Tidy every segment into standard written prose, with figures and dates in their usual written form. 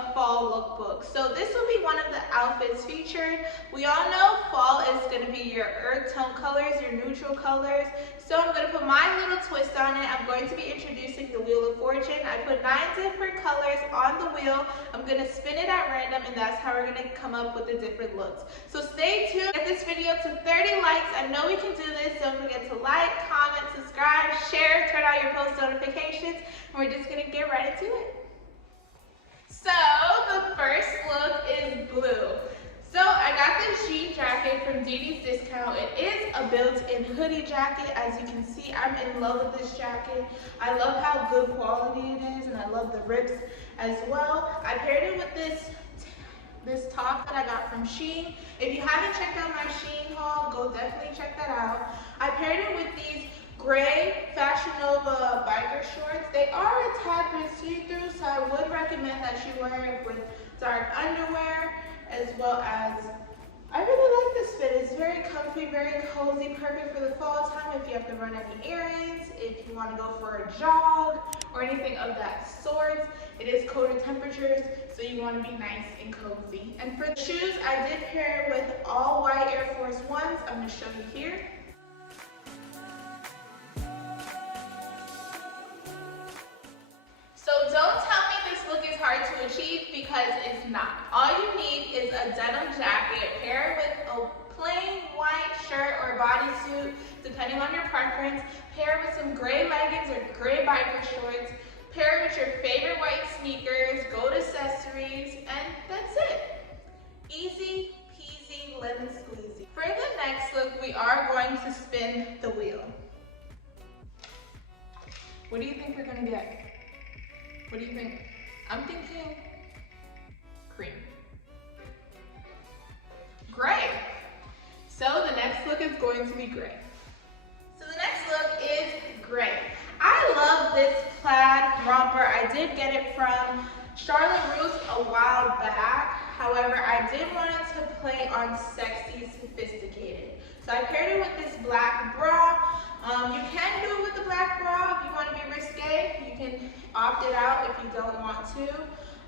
a fall lookbook. So this will be one of the outfits featured. We all know fall is going to be your earth tone colors, your neutral colors. So I'm going to put my little twist on it. I'm going to be introducing the Wheel of Fortune. I put 9 different colors on the wheel. I'm going to spin it at random, and that's how we're going to come up with the different looks. So stay tuned. Get this video to 30 likes. I know we can do this. Don't forget to like, comment, subscribe, share, turn on your post notifications, and we're just going to get right into it. So the first look is blue. So I got this jean jacket from Dee Dee's Discount. It is a built-in hoodie jacket. As you can see, I'm in love with this jacket. I love how good quality it is, and I love the rips as well. I paired it with this top that I got from Shein. If you haven't checked out my Shein haul, go definitely check that out. I paired it with these gray Fashion Nova biker shorts. They are a tad bit see-through, so I would recommend that you wear it with dark underwear, as well as, I really like this fit. It's very comfy, very cozy, perfect for the fall time if you have to run any errands, if you want to go for a jog, or anything of that sort. It is colder temperatures, so you want to be nice and cozy. And for the shoes, I did pair it with all white Air Force Ones. I'm going to show you here. So don't tell me this look is hard to achieve, because it's not. All you need is a denim jacket, pair it with a plain white shirt or bodysuit, depending on your preference. Pair it with some gray leggings or gray biker shorts. Pair it with your favorite white sneakers, gold accessories, and that's it. Easy peasy lemon squeezy. For the next look, we are going to spin the wheel. What do you think we're gonna get? What do you think? I'm thinking cream. Gray. So the next look is going to be gray. So the next look is gray. I love this plaid romper. I did get it from Charlotte Russe a while back. However, I did want it to play on sexy, sophisticated. So I paired it with this black bra. You can do it with the black bra if you want to be risque. You can opt it out if you don't want to.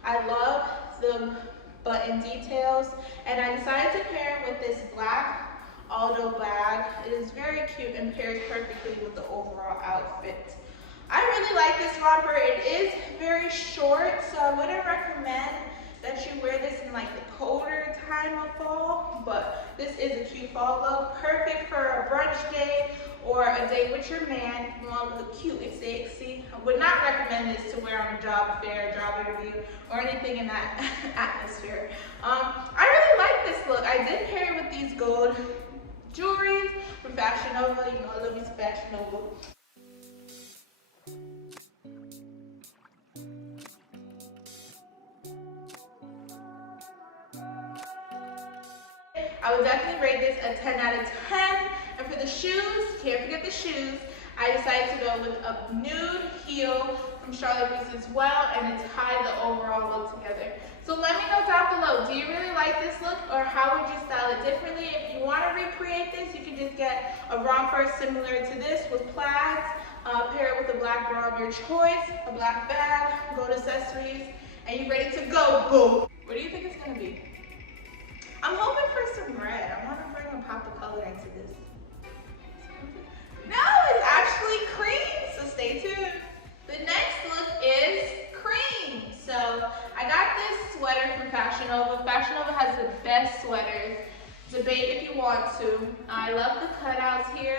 I love the button details, and I decided to pair it with this black Aldo bag. It is very cute and pairs perfectly with the overall outfit. I really like this romper. It is very short, so I wouldn't recommend that you wear this in like the colder time of fall, but this is a cute fall look, perfect for a brunch day or a date with your man. You want to look cute and sexy. I would not recommend this to wear on a job fair, job interview, or anything in that atmosphere. I really like this look. I did pair it with these gold jewelries from Fashion Nova. You know, I love these Fashion Nova. I would definitely rate this a 10 out of 10. And for the shoes, can't forget the shoes. I decided to go with a nude heel from Charlotte Russe as well, and to tie the overall look together. So let me know down below, do you really like this look, or how would you style it differently? If you want to recreate this, you can just get a romper similar to this with plaids, pair it with a black bra of your choice, a black bag, gold accessories, and you're ready to go, boo. What do you think it's going to be? I'm hoping for some red. I want to bring a pop of color into this. No, it's actually cream, so stay tuned. The next look is cream. So I got this sweater from Fashion Nova. Fashion Nova has the best sweaters. Debate if you want to. I love the cutouts here,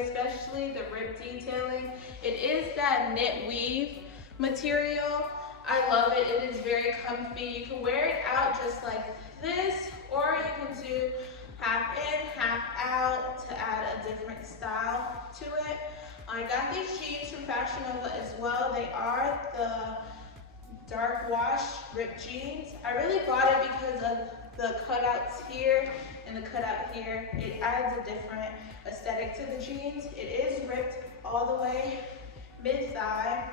especially the rib detailing. It is that knit weave material. I love it. It is very comfy. You can wear it out just like this, or you can do half in, half out to add a different style to it. I got these jeans from Fashion Nova as well. They are the dark wash ripped jeans. I really bought it because of the cutouts here and the cutout here. It adds a different aesthetic to the jeans. It is ripped all the way mid-thigh.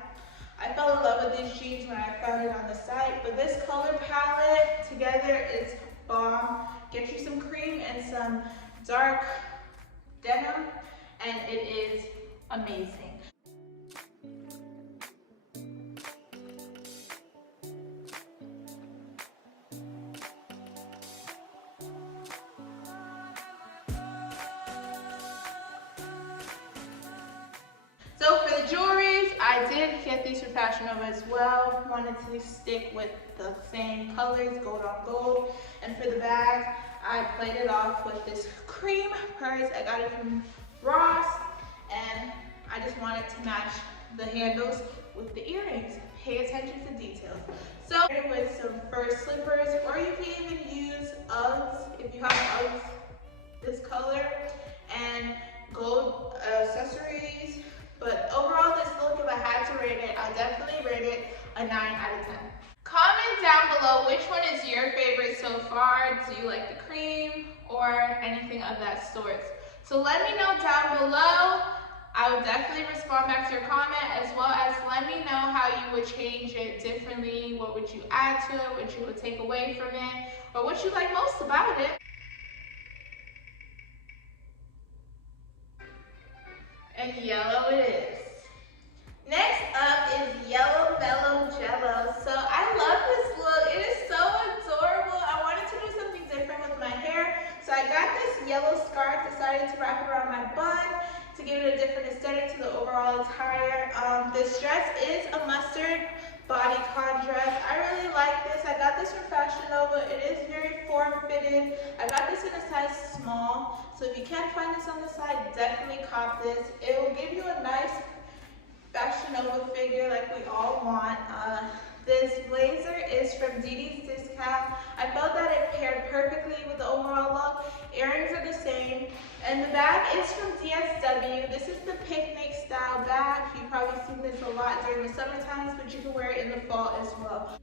I fell in love with these jeans when I found it on the site, but this color palette together is bomb. Get you some cream and some dark denim, and it is amazing. I did get these from Fashion Nova as well. Wanted to stick with the same colors, gold on gold. And for the bag, I played it off with this cream purse. I got it from Ross, and I just wanted to match the handles with the earrings. Pay attention to details. So with some fur slippers, or you can even use Uggs if you have Uggs this color, and gold accessories. But overall, this look, if I had to rate it, I'll definitely rate it a 9 out of 10. Comment down below which one is your favorite so far. Do you like the cream or anything of that sort? So let me know down below. I will definitely respond back to your comment, as well as let me know how you would change it differently. What would you add to it? What you would take away from it? Or what you like most about it? And yellow it is. Next up is Yellow Mellow Jello. So I love this look. It is so adorable. I wanted to do something different with my hair. So I got this yellow scarf, decided to wrap it around my bun to give it a different aesthetic to the overall attire. This dress is a mustard bodycon dress. I really like this. I got this from Fashion Nova. It is very form-fitted. I got this in a size small. So if you can't find this on the side, definitely cop this. It will give you a nice Fashion Nova figure like we all want. This blazer is from Didi's Discount. I felt that it paired perfectly with the overall look. Earrings are the same. And the bag is from DSW. This is the picnic style bag. You've probably seen this a lot during the summer times, but you can wear it in the fall as well.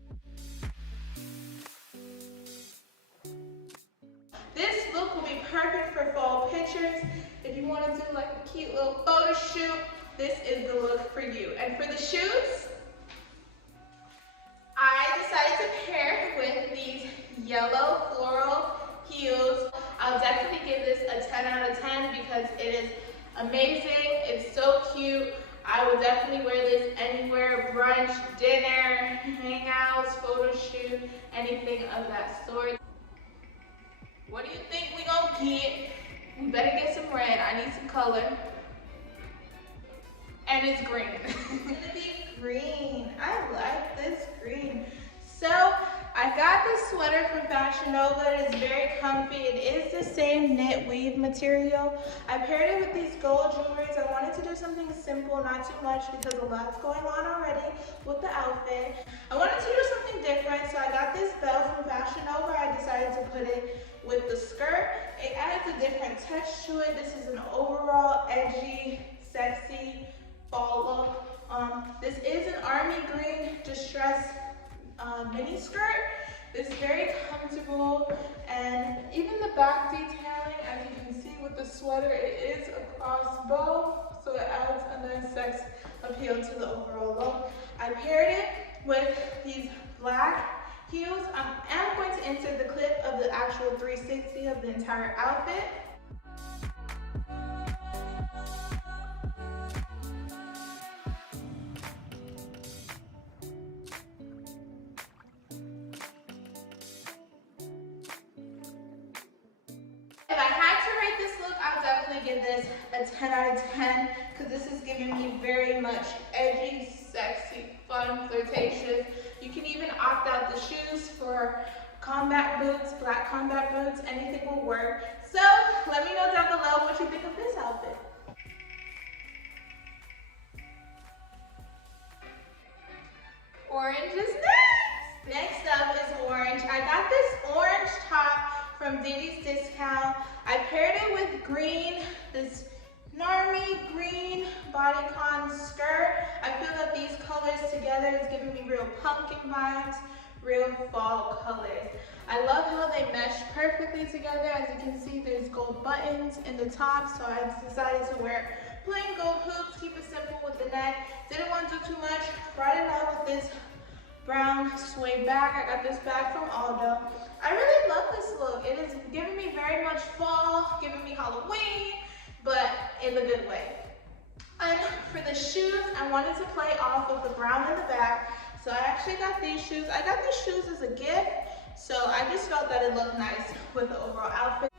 This look will be perfect for fall pictures. If you want to do like a cute little photo shoot, this is the look for you. And for the shoes, I decided to pair with these yellow floral heels. I'll definitely give this a 10 out of 10 because it is amazing. It's so cute. I will definitely wear this anywhere, brunch, dinner, hangouts, photo shoot, anything of that sort. What do you think we gonna get? We better get some red. I need some color. And it's green. It's gonna be green. I like this green. So I got this sweater from Fashion Nova. It is very comfy. It is the same knit weave material. I paired it with these gold jewelries. I wanted to do something simple, not too much, because a lot's going on already with the outfit. I wanted to do something different, so I got this belt from Fashion Nova. I decided to put it with the skirt. It adds a different touch to it. This is an overall edgy, sexy fall look. This is an army green distressed mini skirt. It's very comfortable, and even the back detailing, as you can see with the sweater, it is a crossbow, so it adds a nice sex appeal to the overall look. I paired it with these black heels. I am going to insert the clip of the actual 360 of the entire outfit. If I had to rate this look, I'll definitely give this a 10 out of 10 because this is giving me very much edgy, sexy, fun, flirtatious. You can even opt out the shoes for combat boots, black combat boots, anything will work. So let me know down below what you think of this outfit. Orange is next. Next up is orange. I got this orange top from Didi's Discount. I paired it with green, this Narmy green bodycon skirt. I feel that these colors together is giving me real pumpkin vibes, real fall colors. I love how they mesh perfectly together. As you can see, there's gold buttons in the top, so I decided to wear plain gold hoops, keep it simple with the neck. Didn't want to do too much. Brought it out with this brown suede bag. I got this bag from Aldo. I really love this look. It is giving me very much fall, giving me Halloween, but in the good way. And for the shoes, I wanted to play off of the brown in the back, so I actually got these shoes. I got these shoes as a gift, so I just felt that it looked nice with the overall outfit.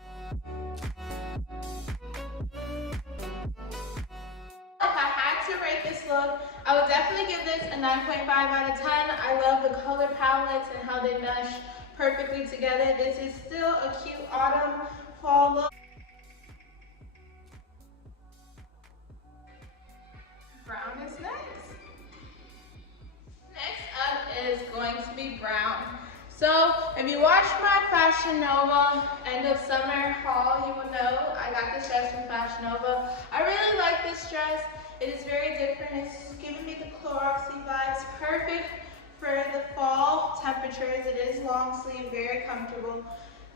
If I had to rate rate this look, I would definitely give this a 9.5 out of 10. I love the color palettes and how they mesh perfectly together. This is still a cute autumn fall look. Brown is next. Next up is going to be brown. So if you watched my Fashion Nova end of summer haul, you will know I got this dress from Fashion Nova. I really like this dress. It is very different. It's giving me the Cloroxy vibes. Perfect for the fall temperatures. It is long sleeve, very comfortable,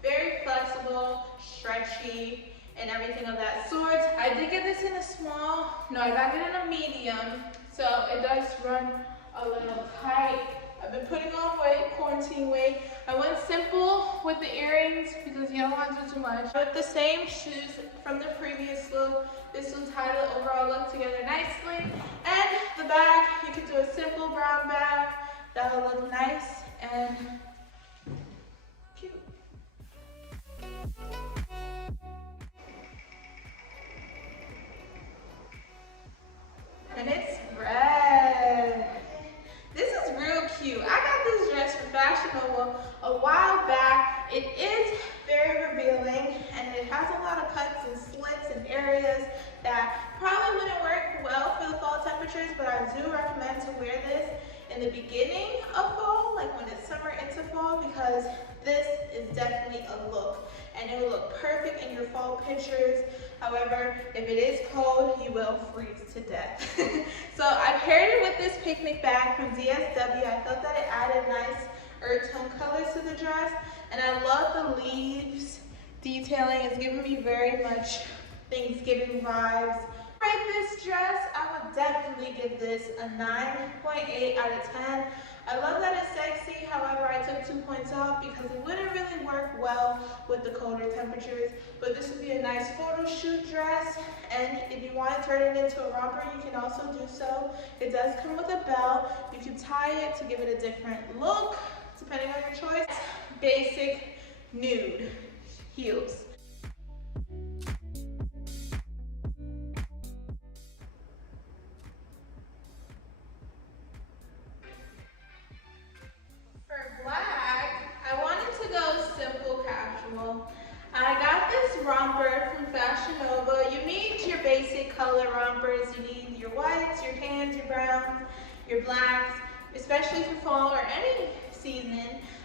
very flexible, stretchy, and everything of that sort. I did get this in a small. No, I got it in a medium. So it does run a little tight. I've been putting on weight, quarantine weight. I went simple with the earrings because you don't want to do too much. With the same shoes from the previous look, this will tie the overall look together nicely. And the bag, you can do a simple brown bag that will look nice and cute. And it's red. This is real cute. I got this dress from Fashion Nova a while back. It is very revealing and it has a lot of cuts and slits and areas that probably wouldn't work well for the fall temperatures, but I do recommend to wear this in the beginning of fall, like when it's summer into fall, because this is definitely a look and it will look perfect in your fall pictures. However, if it is cold, you will freeze to death. So I paired it with this picnic bag from DSW. I felt that it added nice earth tone colors to the dress, and I love the leaves detailing. It's giving me very much Thanksgiving vibes. Rate this dress, I would definitely give this a 9.8 out of 10. I love that it's sexy, however I took 2 points off because it wouldn't really work well with the colder temperatures, but this would be a nice photo shoot dress, and if you want to turn it into a romper, you can also do so. It does come with a belt. You can tie it to give it a different look, depending on your choice. Basic nude heels. I got this romper from Fashion Nova. You need your basic color rompers. You need your whites, your tans, your browns, your blacks, especially for fall or any season.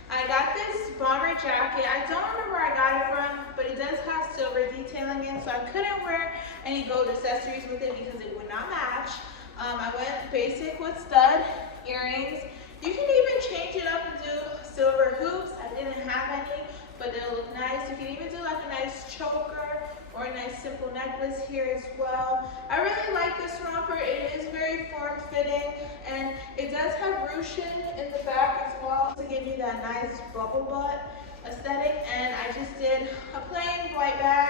I got this bomber jacket. I don't remember where I got it from, but it does have silver detailing in, so I couldn't wear any gold accessories with it because it would not match. I went basic with stud earrings. You can even change it up and do silver hoops. I didn't have any, but they'll look nice. You can even do like a nice choker or a nice simple necklace here as well. I really like this romper. It is very form-fitting, and it does have ruching in the back as well to give you that nice bubble butt aesthetic. And I just did a plain white bag.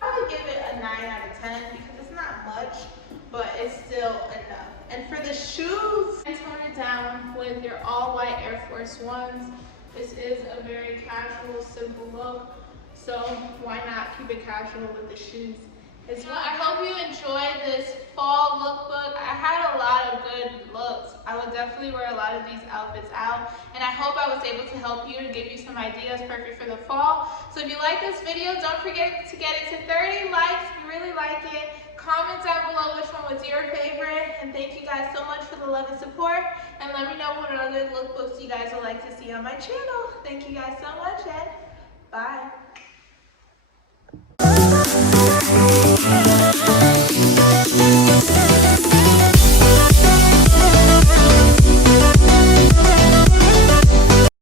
I would give it a 9 out of 10 because it's not much, but it's still enough. And for the shoes, I tone it down with your all-white Air Force Ones. This is a very casual, simple look, so why not keep it casual with the shoes as well. I hope you enjoyed this fall lookbook. I had a lot of good looks. I would definitely wear a lot of these outfits out, and I hope I was able to help you to give you some ideas perfect for the fall. So if you like this video, don't forget to get it to 30 likes if you really like it. Comment down below which one was your favorite, and thank you guys so much for the love and support, and let me know what other lookbooks you guys would like to see on my channel. Thank you guys so much, and bye.